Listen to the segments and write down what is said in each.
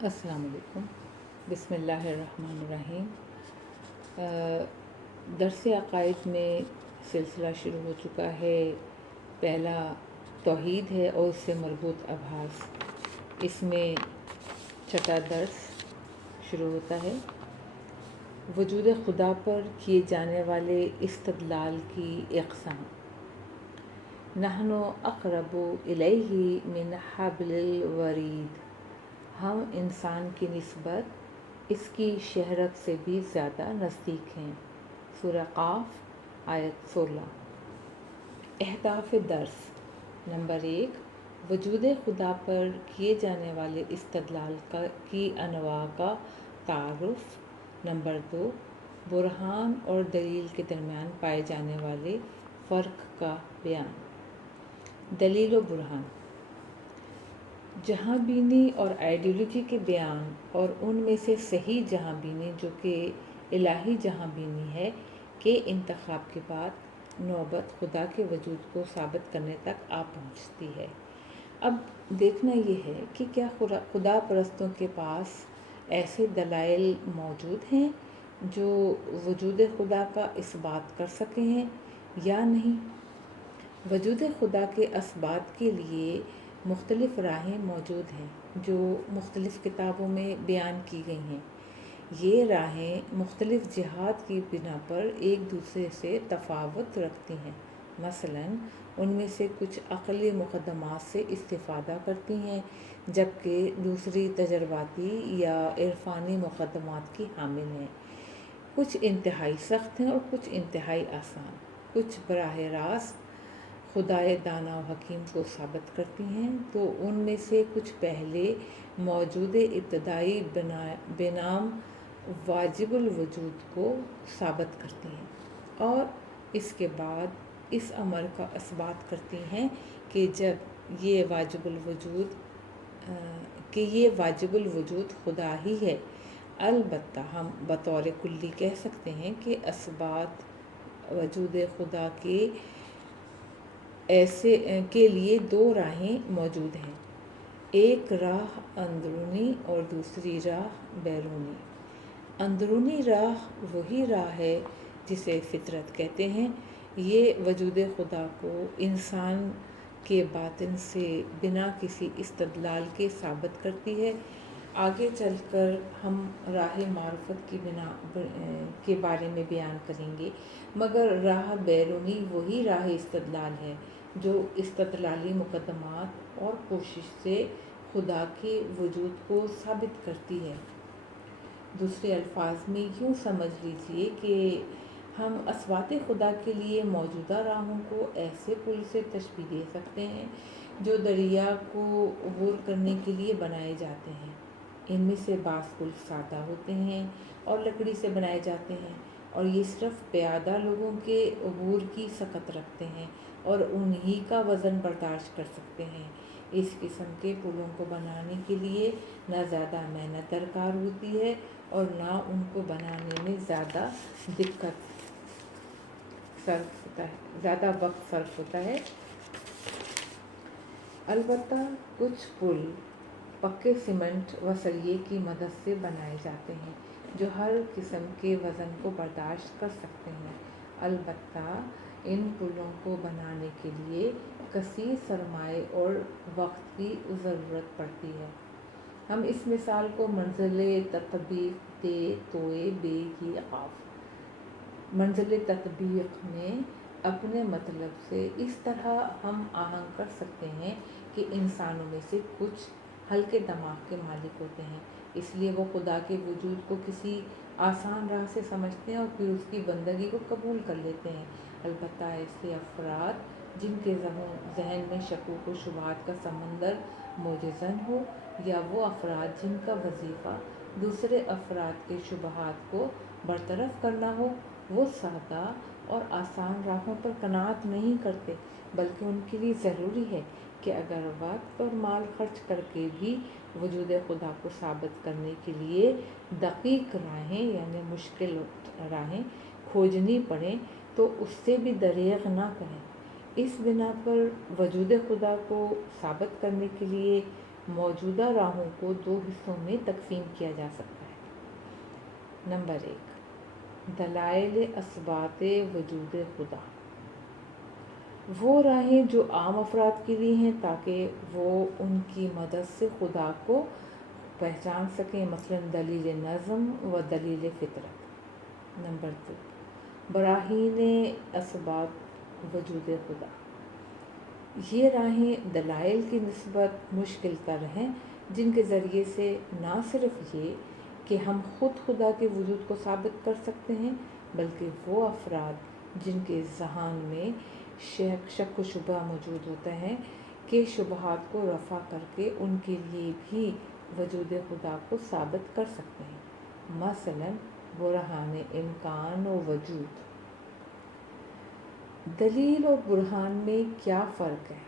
السلام علیکم۔ بسم اللہ الرحمن الرحیم۔ درس عقائد میں سلسلہ شروع ہو چکا ہے۔ پہلا توحید ہے اور اس سے مربوط ابحاث۔ اس میں چھٹا درس شروع ہوتا ہے۔ وجود خدا پر کیے جانے والے استدلال کی اقسام۔ نحن اقرب الیہ من حبل الورید، ہم انسان کی نسبت اس کی شہرت سے بھی زیادہ نزدیک ہیں۔ سورہ قاف آیت 16۔ اہداف درس: نمبر 1، وجود خدا پر کیے جانے والے استدلال کی انواع کا تعارف۔ نمبر 2، برہان اور دلیل کے درمیان پائے جانے والے فرق کا بیان۔ دلیل و برہان: جہاں بینی اور آئیڈیالوجی کے بیان اور ان میں سے صحیح جہاں بینی جو کہ الہی جہاں بینی ہے کے انتخاب کے بعد نوبت خدا کے وجود کو ثابت کرنے تک آ پہنچتی ہے۔ اب دیکھنا یہ ہے کہ کیا خدا پرستوں کے پاس ایسے دلائل موجود ہیں جو وجود خدا کا اثبات کر سکے ہیں یا نہیں۔ وجود خدا کے اثبات کے لیے مختلف راہیں موجود ہیں جو مختلف کتابوں میں بیان کی گئی ہیں۔ یہ راہیں مختلف جہات کی بنا پر ایک دوسرے سے تفاوت رکھتی ہیں۔ مثلاً ان میں سے کچھ عقلی مقدمات سے استفادہ کرتی ہیں جبکہ دوسری تجرباتی یا عرفانی مقدمات کی حامل ہیں۔ کچھ انتہائی سخت ہیں اور کچھ انتہائی آسان۔ کچھ براہ راست خدائے دانا و حکیم کو ثابت کرتی ہیں تو ان میں سے کچھ پہلے موجود ابتدائی بنام واجب الوجود کو ثابت کرتی ہیں اور اس کے بعد اس امر کا اثبات کرتی ہیں کہ یہ واجب الوجود خدا ہی ہے۔ البتہ ہم بطور کلی کہہ سکتے ہیں کہ اثبات وجود خدا کے لیے دو راہیں موجود ہیں، ایک راہ اندرونی اور دوسری راہ بیرونی۔ اندرونی راہ وہی راہ ہے جسے فطرت کہتے ہیں۔ یہ وجود خدا کو انسان کے باطن سے بنا کسی استدلال کے ثابت کرتی ہے۔ آگے چل کر ہم راہ معرفت کے بارے میں بیان کریں گے، مگر راہ بیرونی وہی راہ استدلال ہے جو استدلالی مقدمات اور کوشش سے خدا کے وجود کو ثابت کرتی ہے۔ دوسرے الفاظ میں یوں سمجھ لیجئے کہ ہم اثبات خدا کے لیے موجودہ راہوں کو ایسے پل سے تشبیہ دے سکتے ہیں جو دریا کو عبور کرنے کے لیے بنائے جاتے ہیں۔ ان میں سے بعض پل سادہ ہوتے ہیں اور لکڑی سے بنائے جاتے ہیں اور یہ صرف پیادہ لوگوں کے عبور کی سکت رکھتے ہیں اور انہی کا وزن برداشت کر سکتے ہیں۔ اس قسم کے پلوں کو بنانے کے لیے نہ زیادہ محنت درکار ہوتی ہے اور نہ ان کو بنانے میں زیادہ وقت صرف ہوتا ہے۔ البتہ کچھ پل پکے سیمنٹ و سلیے کی مدد سے بنائے جاتے ہیں جو ہر قسم کے وزن کو برداشت کر سکتے ہیں۔ البتہ ان پلوں کو بنانے کے لیے کثیر سرمایے اور وقت کی ضرورت پڑتی ہے۔ ہم اس مثال کو منزل تطبیق دے توئے بے گی قاف۔ منزل تطبیق میں اپنے مطلب سے اس طرح ہم آہنگ کر سکتے ہیں کہ انسانوں میں سے کچھ ہلکے دماغ کے مالک ہوتے ہیں، اس لیے وہ خدا کے وجود کو کسی آسان راہ سے سمجھتے ہیں اور پھر اس کی بندگی کو قبول کر لیتے ہیں۔ البتہ ایسے افراد جن کے ذہن میں شکوک و شبہات کا سمندر موجزن ہو، یا وہ افراد جن کا وظیفہ دوسرے افراد کے شبہات کو برطرف کرنا ہو، وہ سادہ اور آسان راہوں پر قناعت نہیں کرتے، بلکہ ان کے لیے ضروری ہے کہ اگر وقت اور مال خرچ کر کے بھی وجود خدا کو ثابت کرنے کے لیے دقیق راہیں یعنی مشکل راہیں کھوجنی پڑیں تو اس سے بھی دریغ نہ کریں۔ اس بنا پر وجود خدا کو ثابت کرنے کے لیے موجودہ راہوں کو دو حصوں میں تقسیم کیا جا سکتا ہے۔ نمبر 1، دلائل اثبات وجود خدا۔ وہ راہیں جو عام افراد کے لیے ہیں تاکہ وہ ان کی مدد سے خدا کو پہچان سکیں، مثلا دلیل نظم و دلیل فطرت۔ نمبر 2، براہین اثبات وجود خدا۔ یہ راہیں دلائل کی نسبت مشکل تر ہیں، جن کے ذریعے سے نہ صرف یہ کہ ہم خود خدا کے وجود کو ثابت کر سکتے ہیں، بلکہ وہ افراد جن کے ذہان میں شک و شبہ موجود ہوتا ہے کہ شبہات کو رفع کر کے ان کے لیے بھی وجود خدا کو ثابت کر سکتے ہیں، مثلا برہان امکان و وجود۔ دلیل اور برہان میں کیا فرق ہے؟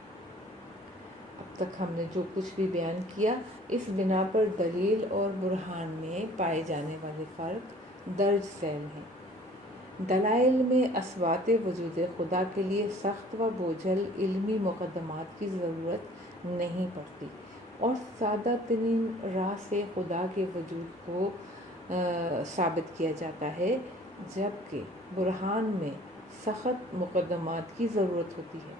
اب تک ہم نے جو کچھ بھی بیان کیا، اس بنا پر دلیل اور برہان میں پائے جانے والے فرق درج ذیل ہیں۔ دلائل میں اثبات وجود خدا کے لیے سخت و بوجھل علمی مقدمات کی ضرورت نہیں پڑتی، اور سادہ ترین راہ سے خدا کے وجود کو ثابت کیا جاتا ہے، جبکہ برہان میں سخت مقدمات کی ضرورت ہوتی ہے۔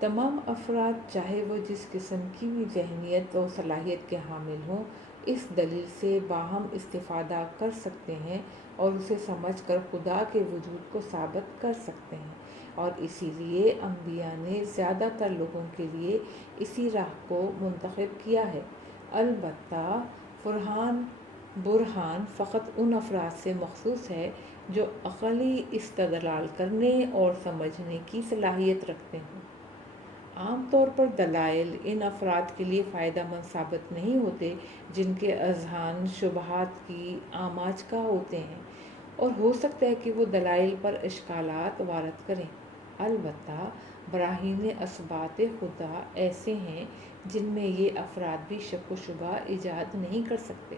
تمام افراد، چاہے وہ جس قسم کی بھی ذہنیت و صلاحیت کے حامل ہوں، اس دلیل سے باہم استفادہ کر سکتے ہیں اور اسے سمجھ کر خدا کے وجود کو ثابت کر سکتے ہیں، اور اسی لیے انبیاء نے زیادہ تر لوگوں کے لیے اسی راہ کو منتخب کیا ہے۔ البتہ برہان فقط ان افراد سے مخصوص ہے جو عقلی استدلال کرنے اور سمجھنے کی صلاحیت رکھتے ہوں۔ عام طور پر دلائل ان افراد کے لیے فائدہ مند ثابت نہیں ہوتے جن کے اذہان شبہات کی آماج کا ہوتے ہیں، اور ہو سکتا ہے کہ وہ دلائل پر اشکالات وارد کریں۔ البتہ براہین اثبات خدا ایسے ہیں جن میں یہ افراد بھی شک و شبہ ایجاد نہیں کر سکتے۔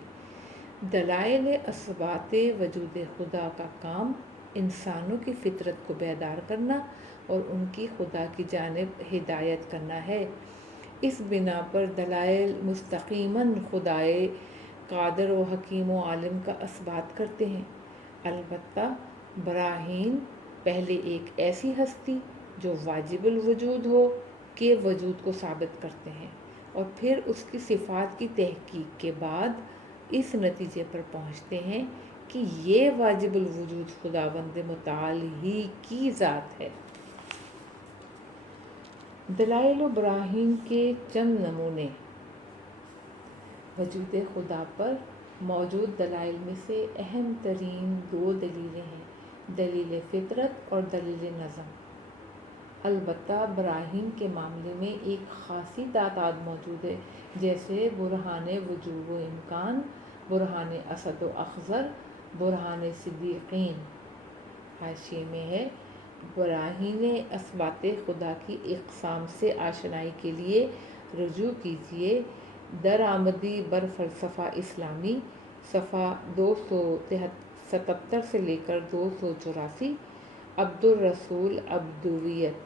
دلائل اثبات وجود خدا کا کام انسانوں کی فطرت کو بیدار کرنا اور ان کی خدا کی جانب ہدایت کرنا ہے۔ اس بنا پر دلائل مستقیماً خدائے قادر و حکیم و عالم کا اثبات کرتے ہیں، البتہ براہین پہلے ایک ایسی ہستی جو واجب الوجود ہو کے وجود کو ثابت کرتے ہیں، اور پھر اس کی صفات کی تحقیق کے بعد اس نتیجے پر پہنچتے ہیں کہ یہ واجب الوجود خداوند متعال ہی کی ذات ہے۔ دلائل و براہین کے چند نمونے۔ وجود خدا پر موجود دلائل میں سے اہم ترین دو دلیلیں ہیں، دلیل فطرت اور دلیل نظم۔ البتہ براہین کے معاملے میں ایک خاصی تعداد موجود ہے، جیسے برہان وجوب و امکان، برہان اسد و اخضر، برہان صدیقین۔ حاشیے میں ہے، براہین اثبات خدا کی اقسام سے آشنائی کے لیے رجوع کیجیے درآمدی بر فلسفہ اسلامی، صفحہ 277 سے لے کر 284، عبد الرسول عبودیت۔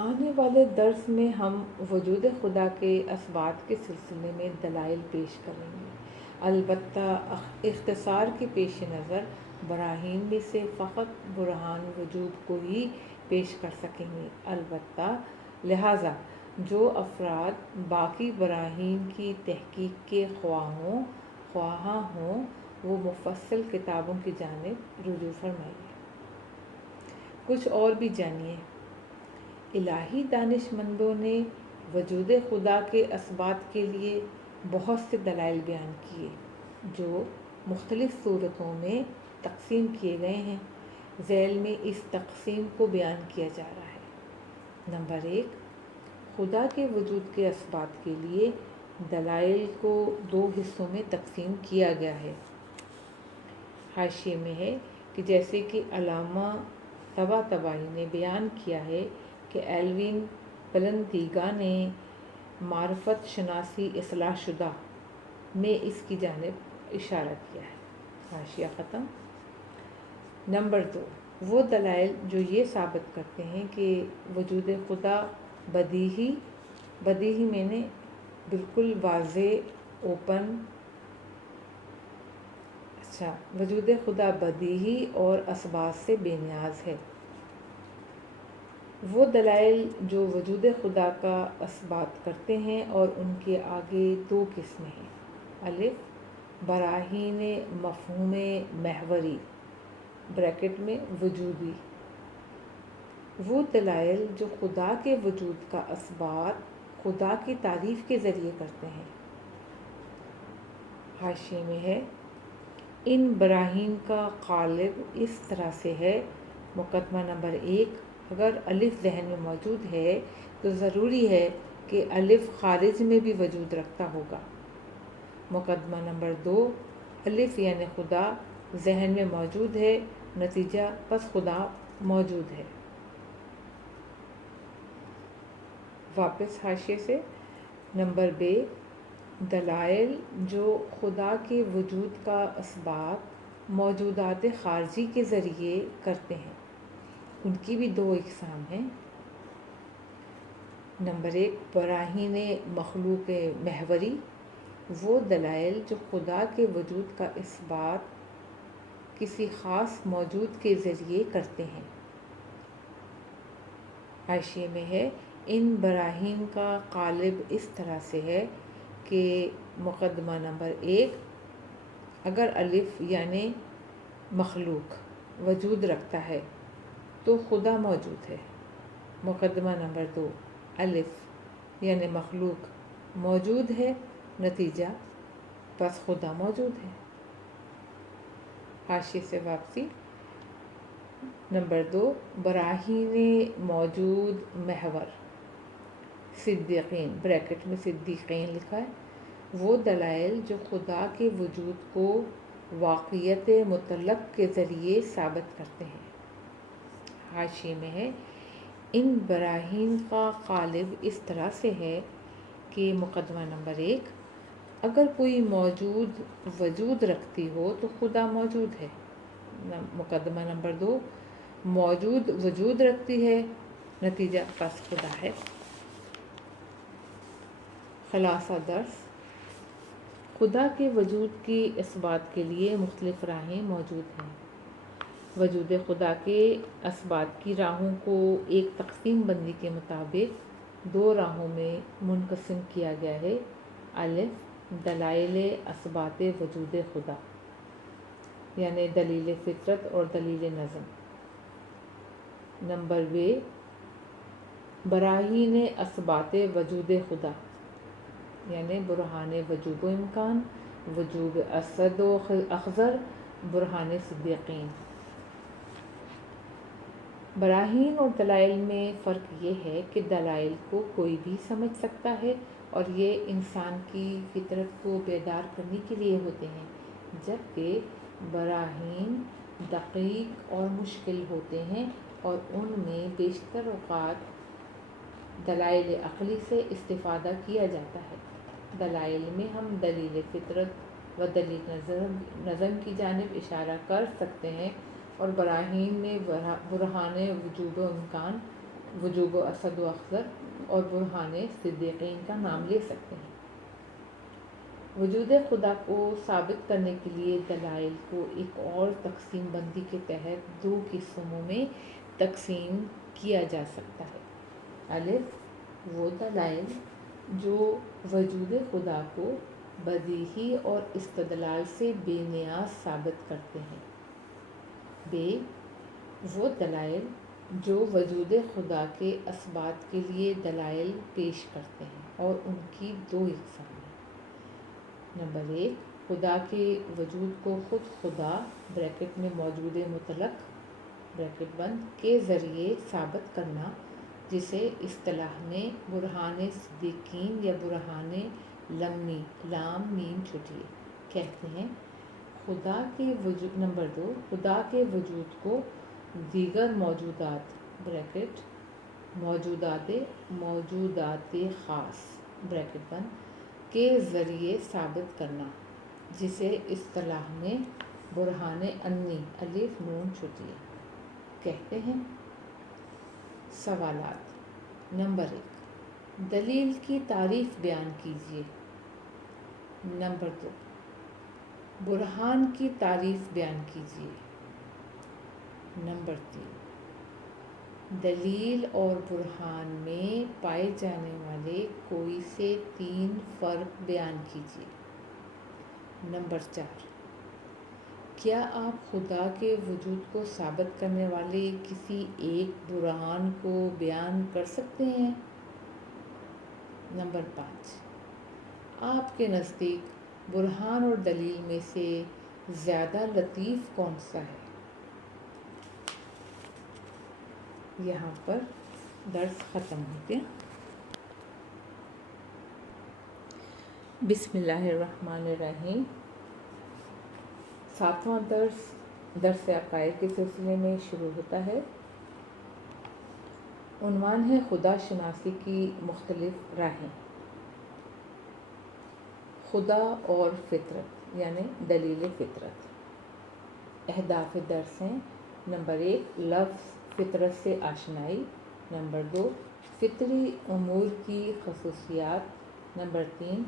آنے والے درس میں ہم وجود خدا کے اثبات کے سلسلے میں دلائل پیش کریں گے، البتہ اختصار کے پیش نظر براہین میں سے فقط برہان وجود کو ہی پیش کر سکیں گے۔ البتہ لہٰذا جو افراد باقی براہین کی تحقیق کے خواہاں ہوں، وہ مفصل کتابوں کی جانب رجوع فرمائیے۔ کچھ اور بھی جانیے۔ الہی دانش مندوں نے وجود خدا کے اثبات کے لیے بہت سے دلائل بیان کیے، جو مختلف صورتوں میں تقسیم کیے گئے ہیں۔ ذیل میں اس تقسیم کو بیان کیا جا رہا ہے۔ نمبر 1، خدا کے وجود کے اثبات کے لیے دلائل کو دو حصوں میں تقسیم کیا گیا ہے۔ حاشیے میں ہے کہ جیسے کہ علامہ طباطبائی نے بیان کیا ہے کہ ایلوین پلنتیگا نے معرفت شناسی اصلاح شدہ میں اس کی جانب اشارہ کیا ہے۔ حاشیہ ختم۔ نمبر 2، وہ دلائل جو یہ ثابت کرتے ہیں کہ وجود خدا بدیہی میں نے بالکل واضح اوپن وجود خدا بدیہی اور اسباب سے بے نیاز ہے۔ وہ دلائل جو وجود خدا کا اثبات کرتے ہیں اور ان کے آگے دو قسمیں ہیں۔ الف براہین مفہوم محوری بریکٹ میں وجودی، وہ دلائل جو خدا کے وجود کا اثبات خدا کی تعریف کے ذریعے کرتے ہیں۔ حاشیے میں ہے ان براہین کا قالب اس طرح سے ہے۔ مقدمہ نمبر 1، اگر الف ذہن میں موجود ہے تو ضروری ہے کہ الف خارج میں بھی وجود رکھتا ہوگا۔ مقدمہ نمبر 2، الف یعنی خدا ذہن میں موجود ہے، نتیجہ پس خدا موجود ہے۔ واپس حاشیے سے نمبر ب، دلائل جو خدا کے وجود کا اثبات موجودات خارجی کے ذریعے کرتے ہیں، ان کی بھی دو اقسام ہیں۔ نمبر 1 براہین مخلوق محوری، وہ دلائل جو خدا کے وجود کا اثبات کسی خاص موجود کے ذریعے کرتے ہیں۔ حاشیے میں ہے ان براہین کا قالب اس طرح سے ہے کہ مقدمہ نمبر 1، اگر الف یعنی مخلوق وجود رکھتا ہے تو خدا موجود ہے۔ مقدمہ نمبر 2، الف یعنی مخلوق موجود ہے، نتیجہ پس خدا موجود ہے۔ حاشیے سے واپسی نمبر 2، براہین موجود محور صدیقین بریکٹ میں صدیقین لکھا ہے، وہ دلائل جو خدا کے وجود کو واقعیت مطلق کے ذریعے ثابت کرتے ہیں۔ حاشیے میں ہے ان براہین کا قالب اس طرح سے ہے کہ مقدمہ نمبر 1، اگر کوئی موجود وجود رکھتی ہو تو خدا موجود ہے۔ مقدمہ نمبر 2، موجود وجود رکھتی ہے، نتیجہ پس خدا ہے۔ خلاصہ درس، خدا کے وجود کی اثبات کے لیے مختلف راہیں موجود ہیں۔ وجود خدا کے اثبات کی راہوں کو ایک تقسیم بندی کے مطابق دو راہوں میں منقسم کیا گیا ہے۔ الف دلائل اثبات وجود خدا، یعنی دلیل فطرت اور دلیل نظم۔ نمبر ب براہین اثبات وجود خدا، یعنی برہان وجوب و امکان، وجوب اسد و اخضر، برہان صدیقین۔ براہین اور دلائل میں فرق یہ ہے کہ دلائل کو کوئی بھی سمجھ سکتا ہے اور یہ انسان کی فطرت کو بیدار کرنے کے لیے ہوتے ہیں، جبکہ براہین دقیق اور مشکل ہوتے ہیں اور ان میں بیشتر اوقات دلائل عقلی سے استفادہ کیا جاتا ہے۔ دلائل میں ہم دلیل فطرت و دلیل نظم کی جانب اشارہ کر سکتے ہیں اور براہین میں برہان وجوب و امکان، وجوب اسد و اخضر اور برہان صدیقین کا نام لے سکتے ہیں۔ وجود خدا کو ثابت کرنے کے لیے دلائل کو ایک اور تقسیم بندی کے تحت دو قسموں میں تقسیم کیا جا سکتا ہے۔ الف وہ دلائل جو وجود خدا کو بدیہی اور استدلال سے بے نیاز ثابت کرتے ہیں۔ ب وہ دلائل جو وجود خدا کے اثبات کے لیے دلائل پیش کرتے ہیں اور ان کی دو اقسام ہیں۔ نمبر 1 خدا کے وجود کو خود خدا بریکٹ میں موجود مطلق بریکٹ بند کے ذریعے ثابت کرنا، جسے اصطلاح میں برہان صدیقین یا برہان لام میم چھٹیے کہتے ہیں۔ نمبر 2 خدا کے وجود کو دیگر موجودات بریکٹ موجودات خاص بریکٹ بند کے ذریعے ثابت کرنا، جسے اصطلاح میں برہان انی الف نون چھٹیے کہتے ہیں؟ سوالات۔ نمبر 1، دلیل کی تعریف بیان کیجیے۔ نمبر 2، برہان کی تعریف بیان کیجیے۔ نمبر 3، دلیل اور برہان میں پائے جانے والے کوئی سے 3 فرق بیان کیجیے۔ نمبر 4، کیا آپ خدا کے وجود کو ثابت کرنے والے کسی ایک برہان کو بیان کر سکتے ہیں؟ نمبر 5، آپ کے نزدیک برہان اور دلیل میں سے زیادہ لطیف کون سا ہے؟ یہاں پر درس ختم ہوتے ہیں۔ بسم اللہ الرحمن الرحیم۔ 7واں درس عقائد کے سلسلے میں شروع ہوتا ہے۔ عنوان ہے خدا شناسی کی مختلف راہیں۔ خدا اور فطرت یعنی دلیل فطرت۔ اہداف درس ہیں: نمبر 1، لفظ فطرت سے آشنائی۔ نمبر 2، فطری امور کی خصوصیات۔ نمبر 3،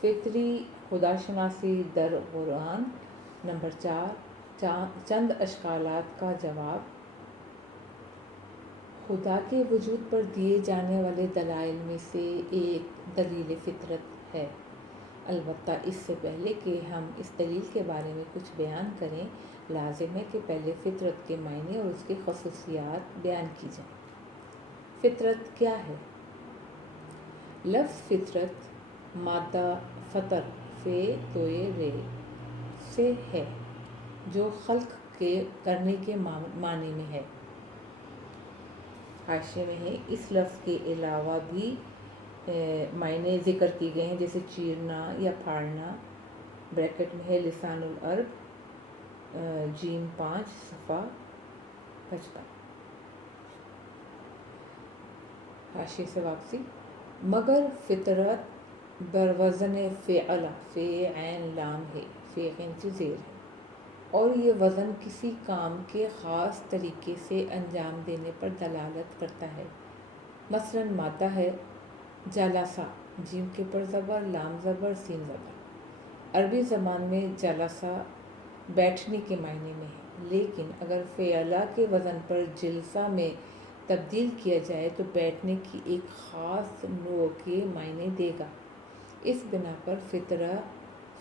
فطری خدا شناسی در قرآن۔ نمبر 4، چند اشکالات کا جواب۔ خدا کے وجود پر دیے جانے والے دلائل میں سے ایک دلیل فطرت ہے۔ البتہ اس سے پہلے کہ ہم اس دلیل کے بارے میں کچھ بیان کریں، لازم ہے کہ پہلے فطرت کے معنی اور اس کی خصوصیات بیان کی جائیں۔ فطرت کیا ہے؟ لفظ فطرت مادہ فطر فے توئے رے سے ہے، جو خلق کے کرنے کے معنی میں ہے۔ حاشیے میں ہے، اس لفظ کے علاوہ بھی معنی ذکر کیے گئے ہیں، جیسے چیرنا یا پھاڑنا۔ بریکٹ میں ہے لسان العرب جیم 5 صفحہ 55۔ حاشیے سے واپسی۔ مگر فطرت بروزن فعل، فے عین لام ہے، فے عین سے زیر ہے، اور یہ وزن کسی کام کے خاص طریقے سے انجام دینے پر دلالت کرتا ہے۔ مثلا مادہ ہے جلسہ، جیم کے پر زبر، لام زبر، سین زبر۔ عربی زبان میں جلسہ بیٹھنے کے معنی میں ہے، لیکن اگر فعلہ کے وزن پر جلسہ میں تبدیل کیا جائے تو بیٹھنے کی ایک خاص نوع کے معنی دے گا۔ اس بنا پر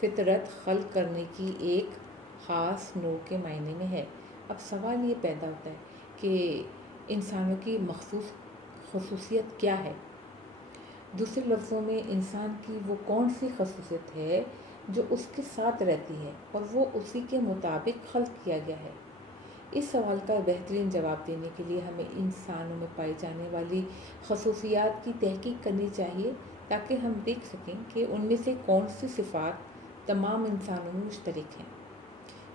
فطرت خلق کرنے کی ایک خاص نوع کے معنی میں ہے۔ اب سوال یہ پیدا ہوتا ہے کہ انسانوں کی مخصوص خصوصیت کیا ہے؟ دوسرے لفظوں میں انسان کی وہ کون سی خصوصیت ہے جو اس کے ساتھ رہتی ہے اور وہ اسی کے مطابق خلق کیا گیا ہے؟ اس سوال کا بہترین جواب دینے کے لیے ہمیں انسانوں میں پائی جانے والی خصوصیات کی تحقیق کرنی چاہیے، تاکہ ہم دیکھ سکیں کہ ان میں سے کون سی صفات تمام انسانوں میں مشترک ہیں،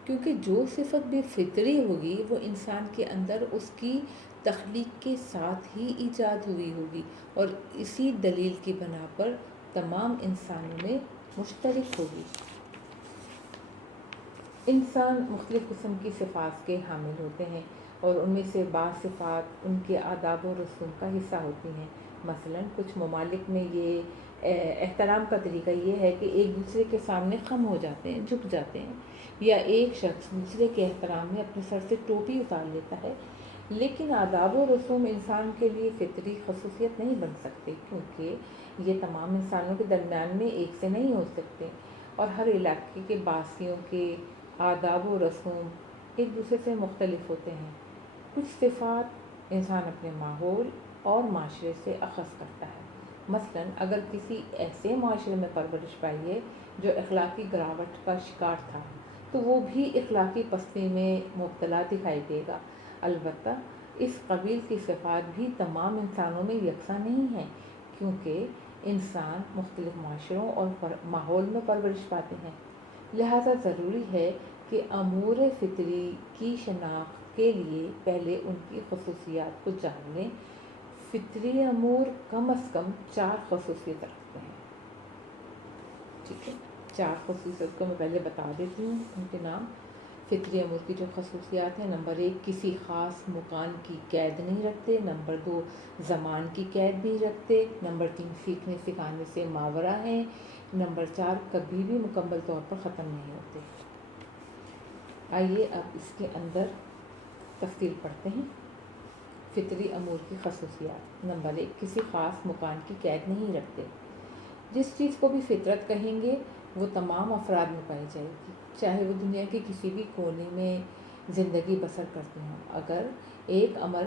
کیونکہ جو صفت بھی فطری ہوگی وہ انسان کے اندر اس کی تخلیق کے ساتھ ہی ایجاد ہوئی ہوگی اور اسی دلیل کی بنا پر تمام انسانوں میں مشترک ہوگی۔ انسان مختلف قسم کی صفات کے حامل ہوتے ہیں اور ان میں سے بعض صفات ان کے آداب و رسوم کا حصہ ہوتی ہیں۔ مثلا کچھ ممالک میں یہ احترام کا طریقہ یہ ہے کہ ایک دوسرے کے سامنے خم ہو جاتے ہیں، جھک جاتے ہیں، یا ایک شخص دوسرے کے احترام میں اپنے سر سے ٹوپی اتار لیتا ہے۔ لیکن آداب و رسوم انسان کے لیے فطری خصوصیت نہیں بن سکتے، کیونکہ یہ تمام انسانوں کے درمیان میں ایک سے نہیں ہو سکتے، اور ہر علاقے کے باسیوں کے آداب و رسوم ایک دوسرے سے مختلف ہوتے ہیں۔ کچھ صفات انسان اپنے ماحول اور معاشرے سے اخذ کرتا ہے۔ مثلا اگر کسی ایسے معاشرے میں پرورش پائی ہے جو اخلاقی گراوٹ کا شکار تھا، تو وہ بھی اخلاقی پستی میں مبتلا دکھائی دے گا۔ البتہ اس قبیل کی صفات بھی تمام انسانوں میں یکساں نہیں ہیں، کیونکہ انسان مختلف معاشروں اور ماحول میں پرورش پاتے ہیں۔ لہذا ضروری ہے کہ امور فطری کی شناخت کے لیے پہلے ان کی خصوصیات کو جان لیں۔ فطری امور کم از کم 4 خصوصیت رکھتے ہیں۔ ٹھیک ہے، 4 خصوصیت کو میں پہلے بتا دیتی ہوں، ان کے نام۔ فطری امور کی جو خصوصیات ہیں، نمبر 1 کسی خاص مکان کی قید نہیں رکھتے، نمبر 2 زمان کی قید نہیں رکھتے، نمبر 3 سیکھنے سکھانے سے ماورا ہیں، نمبر 4 کبھی بھی مکمل طور پر ختم نہیں ہوتے۔ آئیے اب اس کے اندر تفصیل پڑھتے ہیں۔ فطری امور کی خصوصیات، نمبر 1 کسی خاص مکان کی قید نہیں رکھتے۔ جس چیز کو بھی فطرت کہیں گے وہ تمام افراد میں پائی جائے گی، چاہے وہ دنیا کے کسی بھی کونے میں زندگی بسر کرتے ہوں۔ اگر ایک عمل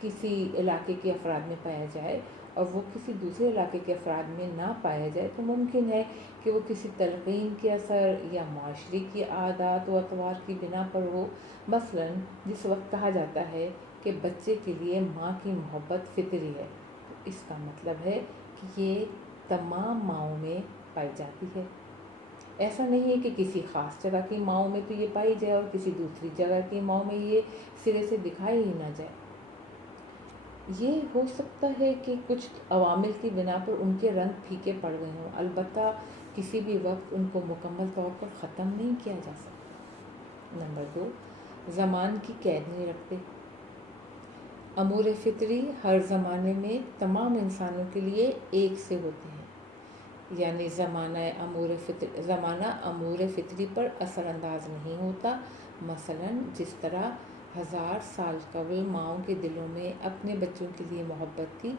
کسی علاقے کے افراد میں پایا جائے اور وہ کسی دوسرے علاقے کے افراد میں نہ پایا جائے تو ممکن ہے کہ وہ کسی تلقین کے اثر یا معاشرے کی عادات و اطوار کی بنا پر ہو۔ مثلاً جس وقت کہا جاتا ہے کہ بچے کے لیے ماں کی محبت فطری ہے، تو اس کا مطلب ہے کہ یہ تمام ماؤں میں پائی جاتی ہے۔ ایسا نہیں ہے کہ کسی خاص جگہ کی ماؤں میں تو یہ پائی جائے اور کسی دوسری جگہ کی ماؤں میں یہ سرے سے دکھائی ہی نہ جائے۔ یہ ہو سکتا ہے کہ کچھ عوامل کی بنا پر ان کے رنگ پھیکے پڑ گئے ہوں، البتہ کسی بھی وقت ان کو مکمل طور پر ختم نہیں کیا جا سکتا۔ نمبر 2 زمان کی قید نہیں رکھتے۔ امور فطری ہر زمانے میں تمام انسانوں کے لیے ایک سے ہوتے ہیں، یعنی زمانہ امور فطری پر اثر انداز نہیں ہوتا۔ مثلاً جس طرح 1000 سال قبل ماؤں کے دلوں میں اپنے بچوں کے لیے محبت تھی،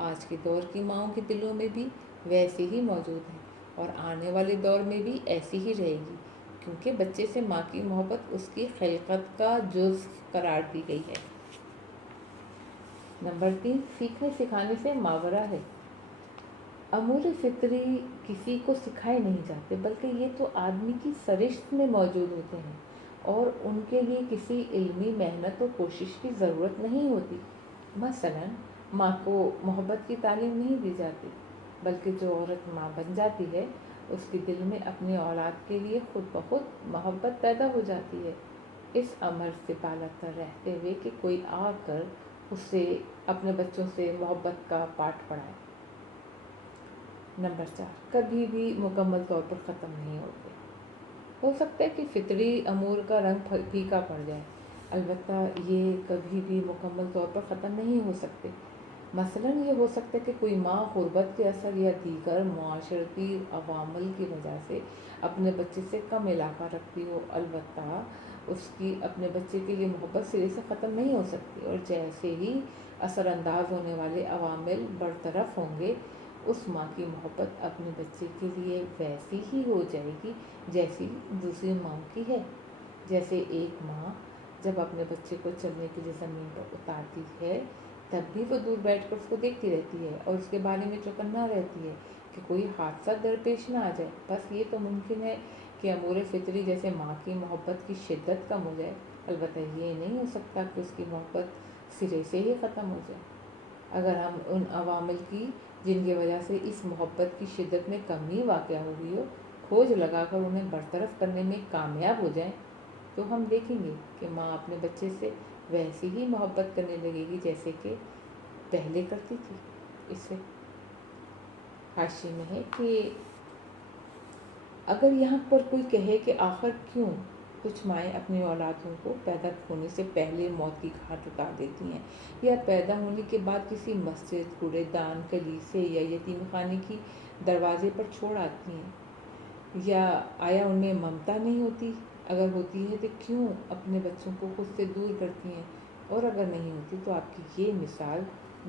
آج کے دور کی ماؤں کے دلوں میں بھی ویسے ہی موجود ہے اور آنے والے دور میں بھی ایسی ہی رہے گی، کیونکہ بچے سے ماں کی محبت اس کی خلقت کا جزء قرار دی گئی ہے۔ نمبر 3 سیکھنے سکھانے سے ماورا ہے۔ امور فطری کسی کو سکھائے نہیں جاتے، بلکہ یہ تو آدمی کی سرشت میں موجود ہوتے ہیں اور ان کے لیے کسی علمی محنت و کوشش کی ضرورت نہیں ہوتی۔ مثلاً ماں کو محبت کی تعلیم نہیں دی جاتی، بلکہ جو عورت ماں بن جاتی ہے اس کے دل میں اپنی اولاد کے لیے خود بخود محبت پیدا ہو جاتی ہے، اس عمل سے بالاتر رہتے ہوئے کہ کوئی آ کر اسے اپنے بچوں سے محبت کا پاٹھ پڑھائے۔ نمبر 4 کبھی بھی مکمل طور پر ختم نہیں ہوتے۔ ہو سکتا ہے کہ فطری امور کا رنگ پھیکا پڑ جائے، البتہ یہ کبھی بھی مکمل طور پر ختم نہیں ہو سکتے۔ مثلاً یہ ہو سکتا ہے کہ کوئی ماں غربت کے اثر یا دیگر معاشرتی عوامل کی وجہ سے اپنے بچے سے کم علاقہ رکھتی ہو، البتہ اس کی اپنے بچے کے لیے محبت سرے سے ختم نہیں ہو سکتی، اور جیسے ہی اثر انداز ہونے والے عوامل برطرف ہوں گے اس ماں کی محبت اپنے بچے کے لیے ویسی ہی ہو جائے گی جیسی دوسری ماں کی ہے۔ جیسے ایک ماں جب اپنے بچے کو چلنے کے لیے زمین پر اتارتی ہے تب بھی وہ دور بیٹھ کر اس کو دیکھتی رہتی ہے اور اس کے بارے میں چوکنا رہتی ہے کہ کوئی حادثہ درپیش نہ آ جائے۔ بس یہ تو ممکن ہے کہ امور فطری جیسے ماں کی محبت کی شدت کم ہو جائے، البتہ یہ نہیں ہو سکتا کہ اس کی محبت سرے سے ہی ختم ہو جائے۔ اگر ہم ان عوامل کی جن کی وجہ سے اس محبت کی شدت میں کمی واقع ہوئی ہو کھوج لگا کر انہیں برطرف کرنے میں کامیاب ہو جائیں تو ہم دیکھیں گے کہ ماں اپنے بچے سے ویسی ہی محبت کرنے لگے گی جیسے کہ پہلے کرتی تھی۔ اس سے حاشیے میں ہے کہ اگر یہاں پر کوئی کہے کہ آخر کیوں کچھ مائیں اپنی اولادوں کو پیدا ہونے سے پہلے موت کی گھاٹ اتار دیتی ہیں یا پیدا ہونے کے بعد کسی مسجد، کوڑے دان، کلیسے یا یتیم خانے کی دروازے پر چھوڑ آتی ہیں، یا آیا ان میں ممتا نہیں ہوتی؟ اگر ہوتی ہے تو کیوں اپنے بچوں کو خود سے دور کرتی ہیں؟ اور اگر نہیں ہوتی تو آپ کی یہ مثال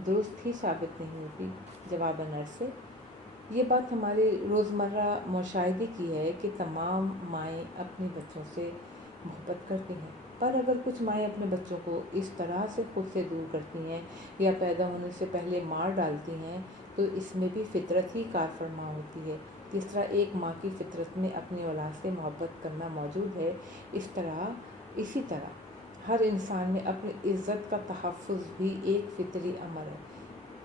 درست ہی ثابت نہیں ہوتی۔ جواباً عرض ہے یہ بات ہمارے روزمرہ مشاہدے کی ہے کہ تمام مائیں اپنے بچوں سے محبت کرتی ہیں، پر اگر کچھ مائیں اپنے بچوں کو اس طرح سے خود سے دور کرتی ہیں یا پیدا ہونے سے پہلے مار ڈالتی ہیں تو اس میں بھی فطرت ہی کار فرما ہوتی ہے۔ جس طرح ایک ماں کی فطرت میں اپنی اولاد سے محبت کرنا موجود ہے، اسی طرح ہر انسان میں اپنی عزت کا تحفظ بھی ایک فطری عمل ہے۔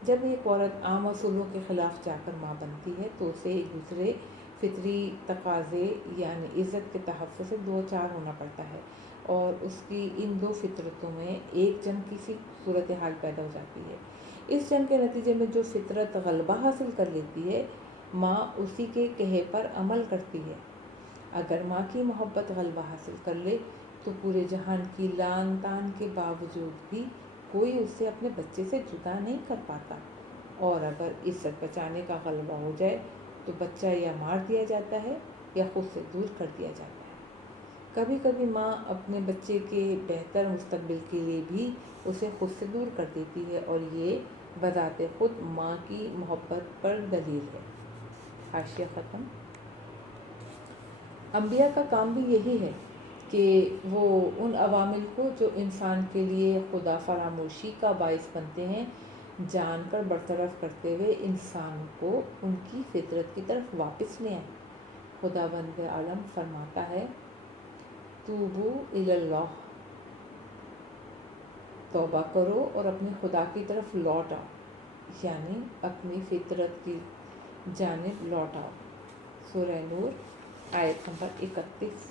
جب ایک عورت عام اصولوں کے خلاف جا کر ماں بنتی ہے تو اسے ایک دوسرے فطری تقاضے یعنی عزت کے تحفظ سے دو چار ہونا پڑتا ہے اور اس کی ان دو فطرتوں میں ایک جنگ کی سی صورتحال پیدا ہو جاتی ہے۔ اس جنگ کے نتیجے میں جو فطرت غلبہ حاصل کر لیتی ہے ماں اسی کے کہے پر عمل کرتی ہے۔ اگر ماں کی محبت غلبہ حاصل کر لے تو پورے جہان کی لان تان کے باوجود بھی کوئی اسے اپنے بچے سے جدا نہیں کر پاتا، اور اگر عزت بچانے کا غلبہ ہو جائے تو بچہ یا مار دیا جاتا ہے یا خود سے دور کر دیا جاتا ہے۔ کبھی کبھی ماں اپنے بچے کے بہتر مستقبل کے لیے بھی اسے خود سے دور کر دیتی ہے، اور یہ بذات خود ماں کی محبت پر دلیل ہے۔ حاشیہ ختم۔ انبیاء کا کام بھی یہی ہے کہ وہ ان عوامل کو جو انسان کے لیے خدا فراموشی کا باعث بنتے ہیں جان کر برطرف کرتے ہوئے انسان کو ان کی فطرت کی طرف واپس لے آئیں۔ خداوند عالم فرماتا ہے، توبو الی اللہ، توبہ کرو اور اپنے خدا کی طرف لوٹ آؤ، یعنی اپنی فطرت کی جانب لوٹ آؤ۔ سورہ نور آیت نمبر 31۔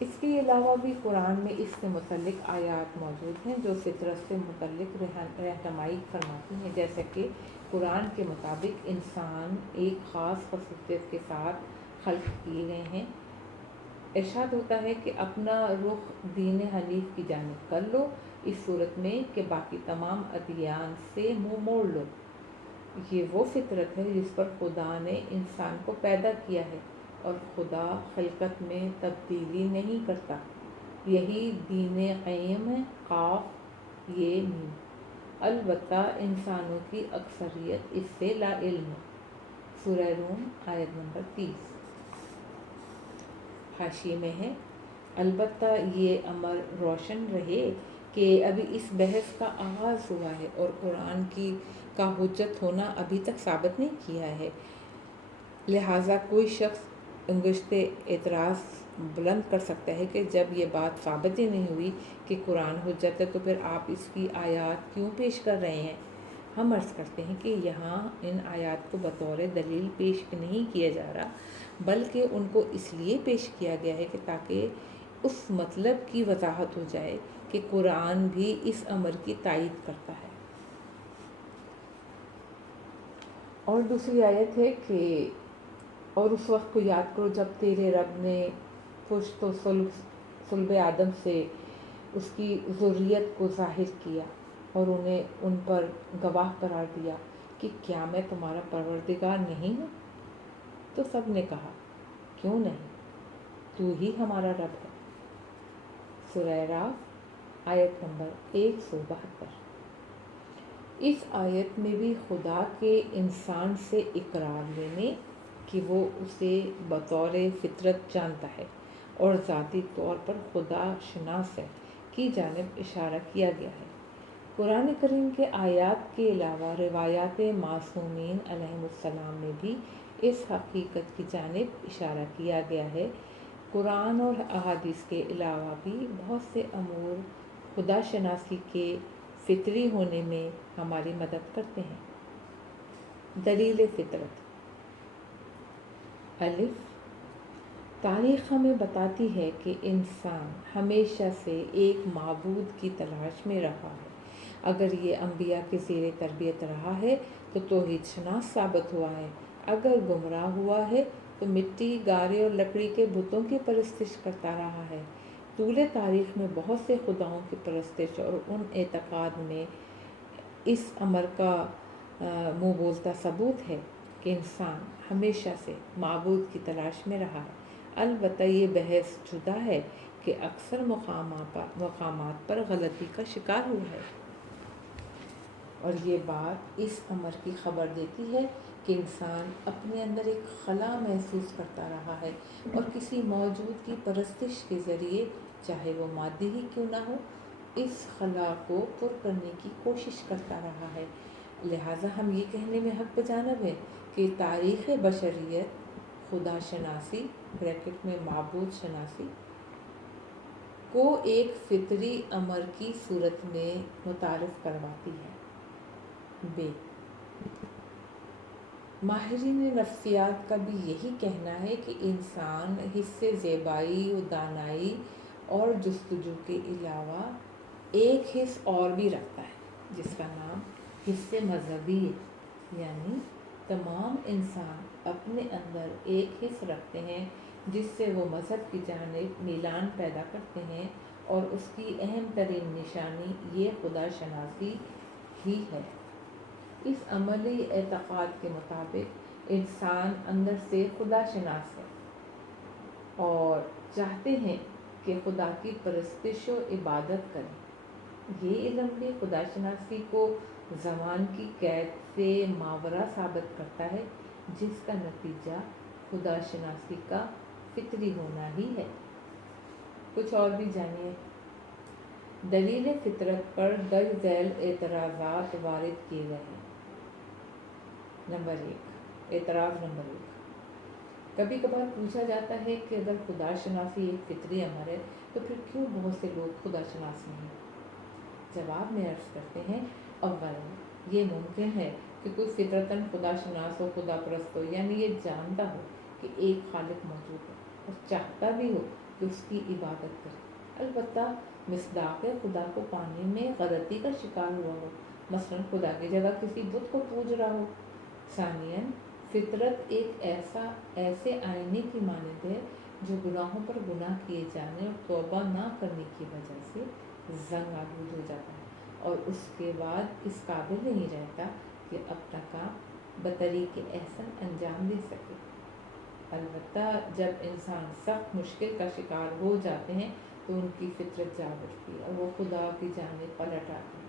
اس کے علاوہ بھی قرآن میں اس سے متعلق آیات موجود ہیں جو فطرت سے متعلق رہنمائی فرماتی ہیں، جیسے کہ قرآن کے مطابق انسان ایک خاص خصوصیت کے ساتھ خلق کیے گئے ہیں۔ ارشاد ہوتا ہے کہ اپنا رخ دین حنیف کی جانب کر لو، اس صورت میں کہ باقی تمام ادیان سے منہ موڑ لو۔ یہ وہ فطرت ہے جس پر خدا نے انسان کو پیدا کیا ہے، اور خدا خلقت میں تبدیلی نہیں کرتا۔ یہی دین قیم ہے، قاف یہ میم۔ البتہ انسانوں کی اکثریت اس سے لا علم ہے۔ سورہ روم آیت نمبر 30۔ حاشیے میں ہے، البتہ یہ امر روشن رہے کہ ابھی اس بحث کا آغاز ہوا ہے اور قرآن کا حجت ہونا ابھی تک ثابت نہیں کیا ہے، لہٰذا کوئی شخص انگشتے اعتراض بلند کر سکتا ہے کہ جب یہ بات ثابت ہی نہیں ہوئی کہ قرآن حجت ہے تو پھر آپ اس کی آیات کیوں پیش کر رہے ہیں؟ ہم عرض کرتے ہیں کہ یہاں ان آیات کو بطور دلیل پیش نہیں کیا جا رہا، بلکہ ان کو اس لیے پیش کیا گیا ہے کہ تاکہ اس مطلب کی وضاحت ہو جائے کہ قرآن بھی اس امر کی تائید کرتا ہے۔ اور دوسری آیت ہے کہ اور اس وقت کو یاد کرو جب تیرے رب نے پشت و صلب آدم سے اس کی ذریت کو ظاہر کیا اور انہیں ان پر گواہ قرار دیا کہ کیا میں تمہارا پروردگار نہیں ہوں؟ تو سب نے کہا، کیوں نہیں، تو ہی ہمارا رب ہے۔ سورہ اعراف آیت نمبر 172۔ اس آیت میں بھی خدا کے انسان سے اقرار لینے کہ وہ اسے بطور فطرت جانتا ہے اور ذاتی طور پر خدا شناس ہے کی جانب اشارہ کیا گیا ہے۔ قرآن کریم کے آیات کے علاوہ روایات معصومین علیہم السلام میں بھی اس حقیقت کی جانب اشارہ کیا گیا ہے۔ قرآن اور احادیث کے علاوہ بھی بہت سے امور خدا شناسی کے فطری ہونے میں ہماری مدد کرتے ہیں۔ دلیل فطرت۔ الف، تاریخ ہمیں بتاتی ہے کہ انسان ہمیشہ سے ایک معبود کی تلاش میں رہا ہے۔ اگر یہ انبیاء کے زیر تربیت رہا ہے تو توحید شناس ثابت ہوا ہے، اگر گمراہ ہوا ہے تو مٹی، گارے اور لکڑی کے بتوں کی پرستش کرتا رہا ہے۔ طول تاریخ میں بہت سے خداؤں کی پرستش اور ان اعتقاد میں اس امر کا منہ بولتا ثبوت ہے کہ انسان ہمیشہ سے معبود کی تلاش میں رہا ہے۔ البتہ یہ بحث جدا ہے کہ اکثر مقامات پر غلطی کا شکار ہوا ہے، اور یہ بات اس امر کی خبر دیتی ہے کہ انسان اپنے اندر ایک خلا محسوس کرتا رہا ہے اور کسی موجود کی پرستش کے ذریعے، چاہے وہ مادی ہی کیوں نہ ہو، اس خلا کو پر کرنے کی کوشش کرتا رہا ہے۔ لہٰذا ہم یہ کہنے میں حق بجانب ہے کہ تاریخ بشریت خدا شناسی بریکٹ میں معبود شناسی کو ایک فطری امر کی صورت میں متعارف کرواتی ہے۔ ب، ماہرین نفسیات کا بھی یہی کہنا ہے کہ انسان حس زیبائی و دانائی اور جستجو کے علاوہ ایک حس اور بھی رکھتا ہے جس کا نام حس مذہبی ہے، یعنی تمام انسان اپنے اندر ایک حس رکھتے ہیں جس سے وہ مذہب کی جانب میلان پیدا کرتے ہیں، اور اس کی اہم ترین نشانی یہ خدا شناسی ہی ہے۔ اس عملی اعتقاد کے مطابق انسان اندر سے خدا شناس ہے اور چاہتے ہیں کہ خدا کی پرستش و عبادت کریں۔ یہ علم بھی خدا شناسی کو زمان کی قید سے ماورا ثابت کرتا ہے، جس کا نتیجہ خدا شناسی کا فطری ہونا ہی ہے۔ کچھ اور بھی جانیے۔ دلیل فطرت پر درج ذیل اعتراضات وارد کیے گئے ہیں۔ نمبر 1، اعتراض نمبر 1، کبھی کبھار پوچھا جاتا ہے کہ اگر خدا شناسی ایک فطری امر ہے تو پھر کیوں بہت سے لوگ خدا شناس نہیں ہیں؟ جواب میں عرض کرتے ہیں، اولا یہ ممکن ہے کہ کوئی فطرتاً خدا شناس ہو، خدا پرست ہو، یعنی یہ جانتا ہو کہ ایک خالق موجود ہے اور چاہتا بھی ہو کہ اس کی عبادت کرے، البتہ مصداق خدا کو پانے میں غلطی کا شکار ہوا ہو، مثلاً خدا کی جگہ کسی بت کو پوج رہا ہو۔ ثانیاً فطرت ایک ایسے آئینے کی مانند ہے جو گناہوں پر گناہ کیے جانے اور توبہ نہ کرنے کی وجہ سے زنگ آلود ہو جاتا ہے اور اس کے بعد اس قابل نہیں رہتا کہ اپنا کام بطریق احسن انجام دے سکے۔ البتہ جب انسان سخت مشکل کا شکار ہو جاتے ہیں تو ان کی فطرت جاگ اٹھتی ہے اور وہ خدا کی جانب پلٹ آتے ہیں۔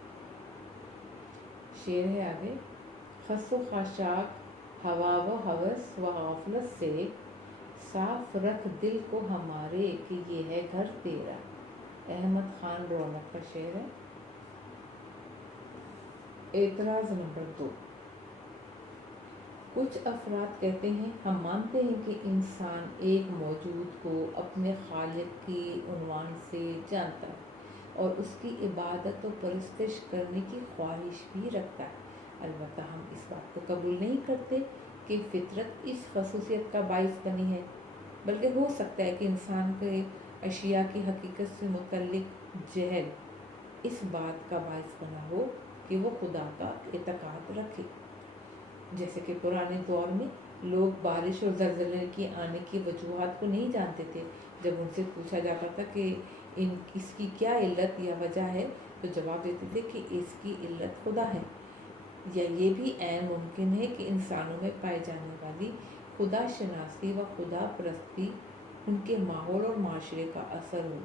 شعر ہے آگے، خس و خاشاک ہوا و ہوس و غفلت سے، صاف رکھ دل کو ہمارے کہ یہ ہے گھر تیرا۔ احمد خان رونق کا شعر ہے۔ اعتراض نمبر 2، کچھ افراد کہتے ہیں ہم مانتے ہیں کہ انسان ایک موجود کو اپنے خالق کی عنوان سے جانتا ہے اور اس کی عبادت و پرستش کرنے کی خواہش بھی رکھتا ہے، البتہ ہم اس بات کو قبول نہیں کرتے کہ فطرت اس خصوصیت کا باعث بنی ہے، بلکہ ہو سکتا ہے کہ انسان کے اشیاء کی حقیقت سے متعلق جہل اس بات کا باعث بنا ہو کہ وہ خدا کا اعتقاد رکھے۔ جیسے کہ پرانے دور میں لوگ بارش اور زلزلے کی آنے کی وجوہات کو نہیں جانتے تھے، جب ان سے پوچھا جاتا تھا کہ اس کی کیا علت یا وجہ ہے تو جواب دیتے تھے کہ اس کی علت خدا ہے۔ یا یہ بھی عین ممکن ہے کہ انسانوں میں پائی جانے والی خدا شناسی و خدا پرستی ان کے ماحول اور معاشرے کا اثر ہو،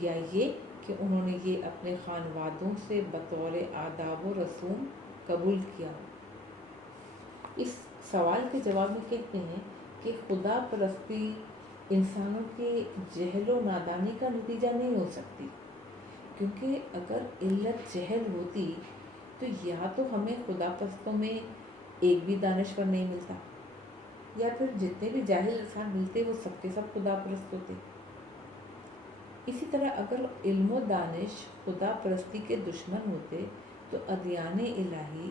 یا یہ کہ انہوں نے یہ اپنے خانوادوں سے بطور آداب و رسوم قبول کیا ہو۔ اس سوال کے جواب میں کہتے ہیں کہ خدا پرستی انسانوں کے جہل و نادانی کا نتیجہ نہیں ہو سکتی، کیونکہ اگر علت جہل ہوتی تو یا تو ہمیں خدا پرستوں میں ایک بھی دانشور نہیں ملتا، یا پھر جتنے بھی جاہل انسان ملتے وہ سب کے سب خدا پرست ہوتے۔ اسی طرح اگر علم و دانش خدا پرستی کے دشمن ہوتے تو ادیان الہی،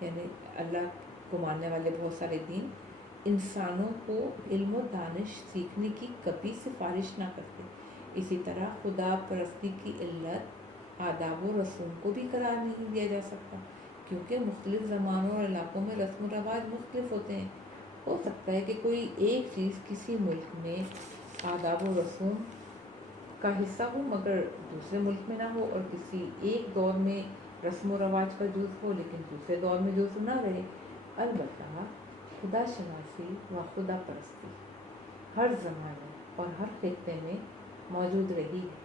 یعنی اللہ کو ماننے والے بہت سارے دین، انسانوں کو علم و دانش سیکھنے کی کبھی سفارش نہ کرتے۔ اسی طرح خدا پرستی کی علت آداب و رسوم کو بھی قرار نہیں دیا جا سکتا، کیونکہ مختلف زمانوں اور علاقوں میں رسم و رواج مختلف ہوتے ہیں۔ ہو سکتا ہے کہ کوئی ایک چیز کسی ملک میں آداب و رسوم کا حصہ ہو مگر دوسرے ملک میں نہ ہو، اور کسی ایک دور میں رسم و رواج کا جز ہو لیکن دوسرے دور میں جز نہ رہے۔ البتہ خدا شناسی و خدا پرستی ہر زمانے اور ہر خطے میں موجود رہی ہے۔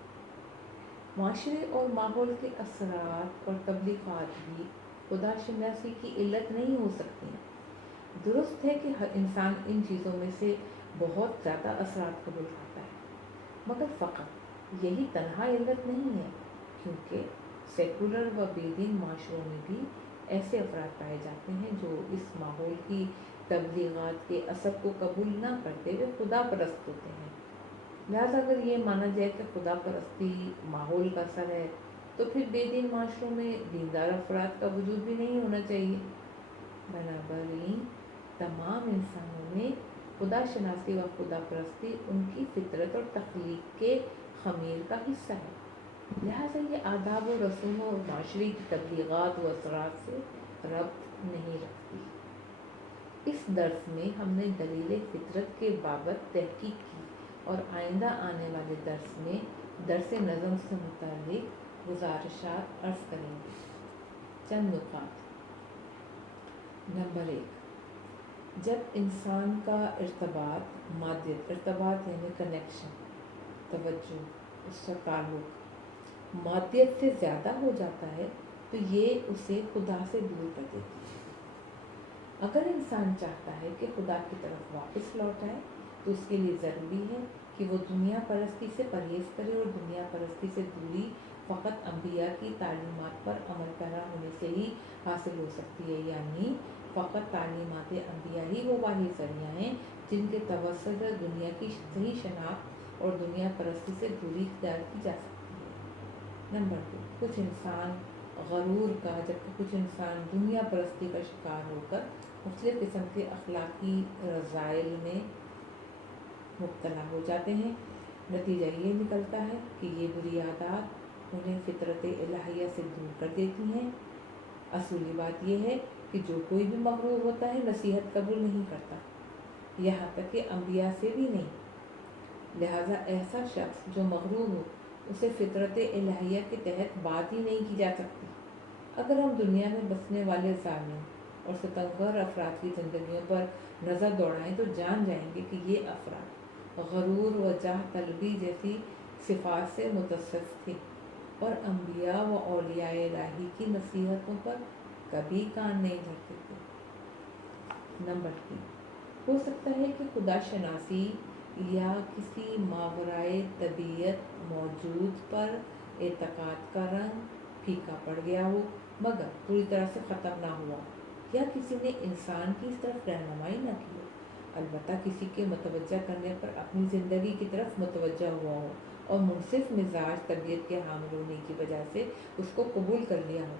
معاشرے اور ماحول کے اثرات اور تبلیغات بھی خدا شناسی کی علت نہیں ہو سکتی ہیں۔ درست ہے کہ ہر انسان ان چیزوں میں سے بہت زیادہ اثرات قبول کرتا ہے، مگر فقط یہی تنہا علت نہیں ہے، کیونکہ سیکولر و بے دین معاشروں میں بھی ایسے افراد پائے جاتے ہیں جو اس ماحول کی تبلیغات کے اثر کو قبول نہ کرتے ہوئے خدا پرست ہوتے ہیں۔ لہٰذا اگر یہ مانا جائے کہ خدا پرستی ماحول کا اثر ہے تو پھر بے دین معاشروں میں دیندار افراد کا وجود بھی نہیں ہونا چاہیے۔ بنابراین تمام انسانوں میں خدا شناسی و خدا پرستی ان کی فطرت اور تخلیق کے خمیر کا حصہ ہے، لہٰذا یہ آداب و رسوم اور معاشرے کی تبلیغات و اثرات سے ربط نہیں رکھتی۔ اس درس میں ہم نے دلیل فطرت کے بابت تحقیق کی اور آئندہ آنے والے درس میں درس نظم سے متعلق گزارشات عرض کریں گے۔ چند نکات۔ نمبر 1، جب انسان کا ارتباط یعنی کنیکشن، توجہ، اس کا تعلق مادیت سے زیادہ ہو جاتا ہے تو یہ اسے خدا سے دور کر دیتی ہے۔ اگر انسان چاہتا ہے کہ خدا کی طرف واپس لوٹ آئے تو اس کے لیے ضروری ہے کہ وہ دنیا پرستی سے پرہیز کرے، اور دنیا پرستی سے دوری فقط انبیاء کی تعلیمات پر عمل پیرا ہونے سے ہی حاصل ہو سکتی ہے، یعنی فقط تعلیمات انبیاء ہی وہ واحد ذریعہ ہیں جن کے توسط سے دنیا کی صحیح شناخت اور دنیا پرستی سے دوری اختیار کی جا سکتی ہے۔ نمبر 2، کچھ انسان غرور کا جبکہ کچھ انسان دنیا پرستی کا شکار ہو کر مختلف قسم کے اخلاقی رذائل میں مبتلا ہو جاتے ہیں۔ نتیجہ یہ نکلتا ہے کہ یہ بری عادات انہیں فطرت الہیہ سے دور کر دیتی ہیں۔ اصولی بات یہ ہے کہ جو کوئی بھی مغرور ہوتا ہے نصیحت قبول نہیں کرتا، یہاں تک کہ انبیاء سے بھی نہیں۔ لہٰذا ایسا شخص جو مغرور ہو اسے فطرت الہیہ کے تحت بات ہی نہیں کی جا سکتی۔ اگر ہم دنیا میں بسنے والے ظالم اور ستمگر افراد کی زندگیوں پر نظر دوڑائیں تو جان جائیں گے کہ یہ افراد غرور و جاہ طلبی جیسی صفات سے متصف تھے اور انبیاء و اولیاء الہی کی نصیحتوں پر کبھی کان نہیں دھرتے تھے۔ نمبر 3، ہو سکتا ہے کہ خدا شناسی یا کسی ماورائے طبیعت موجود پر اعتقاد کا رنگ پھیکا پڑ گیا ہو مگر پوری طرح سے ختم نہ ہوا، یا کسی نے انسان کی اس طرف رہنمائی نہ کی ہو، البتہ کسی کے متوجہ کرنے پر اپنی زندگی کی طرف متوجہ ہوا ہو اور منصف مزاج طبیعت کے حامل ہونے کی وجہ سے اس کو قبول کر لیا ہو۔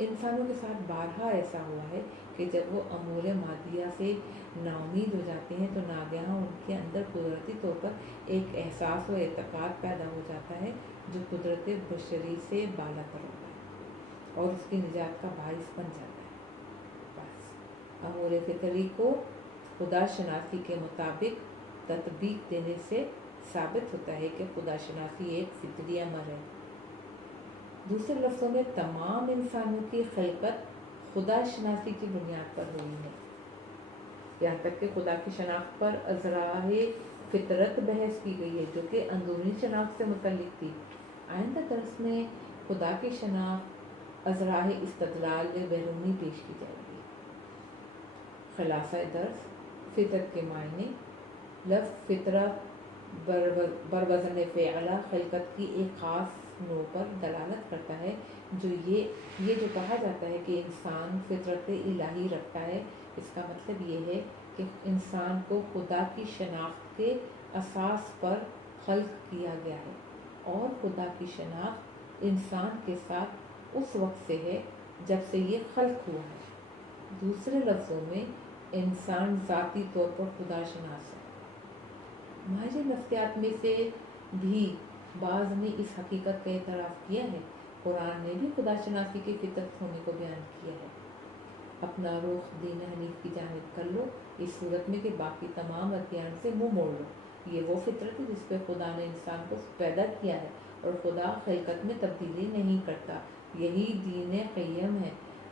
انسانوں کے ساتھ بارہا ایسا ہوا ہے کہ جب وہ امور مادیہ سے نا امید ہو جاتے ہیں تو ناگہاں ان کے اندر قدرتی طور پر ایک احساس و اعتقاد پیدا ہو جاتا ہے جو قدرت بشری سے بالا تر ہوتا ہے اور اس کی نجات کا باعث بن جاتا ہے۔ بس امور فطری کو خدا شناسی کے مطابق تطبیق دینے سے ثابت ہوتا ہے کہ خدا شناسی ایک فطری امر ہے۔ دوسرے لفظوں میں تمام انسانوں کی خلقت خدا شناسی کی بنیاد پر ہوئی ہے، یہاں تک کہ خدا کی شناخت پر ازراہ فطرت بحث کی گئی ہے جو کہ اندرونی شناخت سے متعلق تھی۔ آئندہ درس میں خدا کی شناخت ازراہ استدلال بیرونی پیش کی جائے گی۔ خلاصہ درس، فطرت کے معنی۔ لفظ فطرت بروزن فعلہ خلقت کی ایک خاص نوع پر دلالت کرتا ہے۔ یہ جو کہا جاتا ہے کہ انسان فطرت الہی رکھتا ہے، اس کا مطلب یہ ہے کہ انسان کو خدا کی شناخت کے اساس پر خلق کیا گیا ہے اور خدا کی شناخت انسان کے ساتھ اس وقت سے ہے جب سے یہ خلق ہوا ہے۔ دوسرے لفظوں میں انسان ذاتی طور پر خدا شناس ہے۔ ماہر نفسیات میں سے بھی بعض نے اس حقیقت کا اعتراف کیا ہے۔ قرآن نے بھی خدا شناسی کی فطرت ہونے کو بیان کیا ہے۔ اپنا رخ دین حنیف کی جانب کر لو، اس صورت میں کہ باقی تمام ادیان سے منہ موڑ لو۔ یہ وہ فطرت ہے جس پہ خدا نے انسان کو پیدا کیا ہے اور خدا خلقت میں تبدیلی نہیں کرتا، یہی دین قیم ہے۔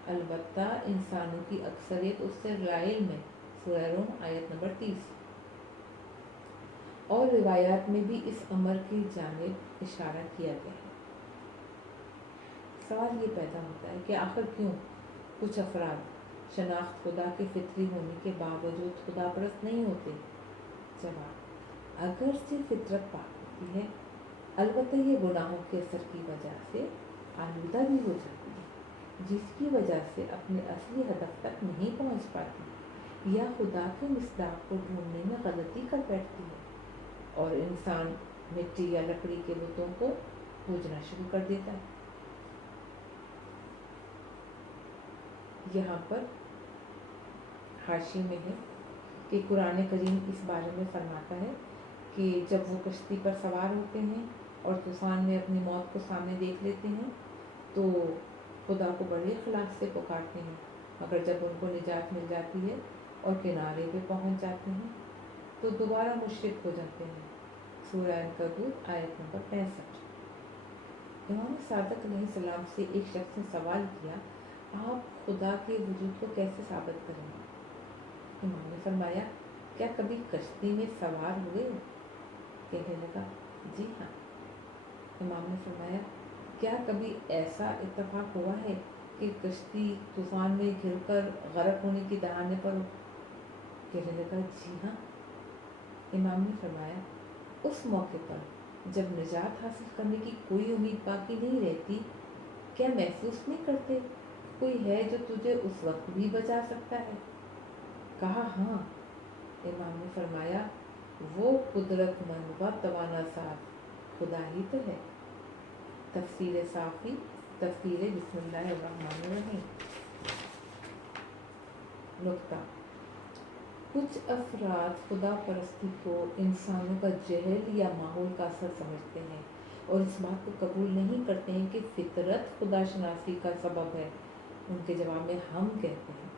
البتہ انسانوں کی اکثریت اس سے لا علم ہے۔ سورہ روم آیت نمبر 30۔ اور روایات میں بھی اس امر کی جانب اشارہ کیا گیا ہے۔ سوال یہ پیدا ہوتا ہے کہ آخر کیوں کچھ افراد شناخت خدا کے فطری ہونے کے باوجود خدا پرست نہیں ہوتے؟ جواب، اگرچہ فطرت پاک ہوتی ہے، البتہ یہ گناہوں کے اثر کی وجہ سے آلودہ بھی ہو جاتی ہے، جس کی وجہ سے اپنے اصلی ہدف تک نہیں پہنچ پاتی یا خدا کے مصداق کو ڈھونڈنے میں غلطی کر بیٹھتی ہے اور انسان مٹی یا لکڑی کے بتوں کو پوجنا شروع کر دیتا ہے۔ یہاں پر حاشی میں ہے کہ قرآن کریم اس بارے میں فرماتا ہے کہ جب وہ کشتی پر سوار ہوتے ہیں اور طوفان میں اپنی موت کو سامنے دیکھ لیتے ہیں تو خدا کو بڑے اخلاص سے پکارتے ہیں، مگر جب ان کو نجات مل جاتی ہے اور کنارے پہ پہنچ جاتے ہیں تو دوبارہ مشرک ہو جاتے ہیں۔ سورہ عنکبوت آیت نمبر 65۔ امام صادق علیہ السلام سے ایک شخص نے سوال کیا، آپ خدا کے وجود کو کیسے ثابت کریں گے؟ امام نے فرمایا، کیا کبھی کشتی میں سوار ہوئے؟ کہنے لگا، جی ہاں۔ امام نے فرمایا، کیا کبھی ایسا اتفاق ہوا ہے کہ کشتی طوفان میں گر کر غرق ہونے کی دہانے پر ہو؟ کہنے لگا، جی ہاں۔ امام نے فرمایا، اس موقع پر جب نجات حاصل کرنے کی کوئی امید باقی نہیں رہتی، کیا محسوس نہیں کرتے کوئی ہے جو تجھے اس وقت بھی بچا سکتا ہے؟ کہا، ہاں۔ امام نے فرمایا، وہ قدرت مند و توانا ذات خدا ہی تو ہے۔ تفسیر صافی، تفسیر بسم اللہ الرحمن الرحیم۔ نکتہ: کچھ افراد خدا پرستی کو انسانوں کا جہل یا ماحول کا اثر سمجھتے ہیں اور اس بات کو قبول نہیں کرتے ہیں کہ فطرت خدا شناسی کا سبب ہے۔ ان کے جواب میں ہم کہتے ہیں،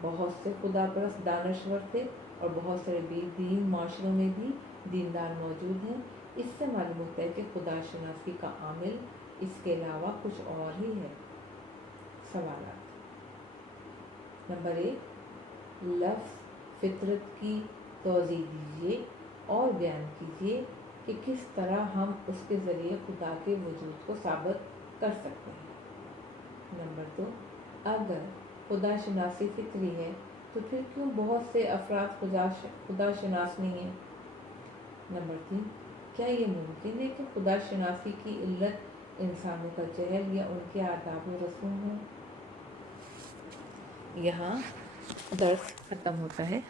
بہت سے خدا پرست دانشور تھے اور بہت سارے بے دین معاشروں میں بھی دیندار موجود ہیں۔ اس سے معلوم ہوتا ہے کہ خدا شناسی کا عامل اس کے علاوہ کچھ اور ہی ہے۔ سوالات: نمبر 1، لفظ فطرت کی توضیح دیجیے اور بیان کیجیے کہ کس طرح ہم اس کے ذریعے خدا کے وجود کو ثابت کر سکتے ہیں۔ نمبر 2، اگر خدا شناسی فطری ہے تو پھر کیوں بہت سے افراد خدا شناس نہیں ہیں؟ نمبر 3، کیا یہ ممکن ہے کہ خدا شناسی کی علت انسانوں کا جہل یا ان کے آداب و رسوم ہوں؟ یہاں درس ختم ہوتا ہے۔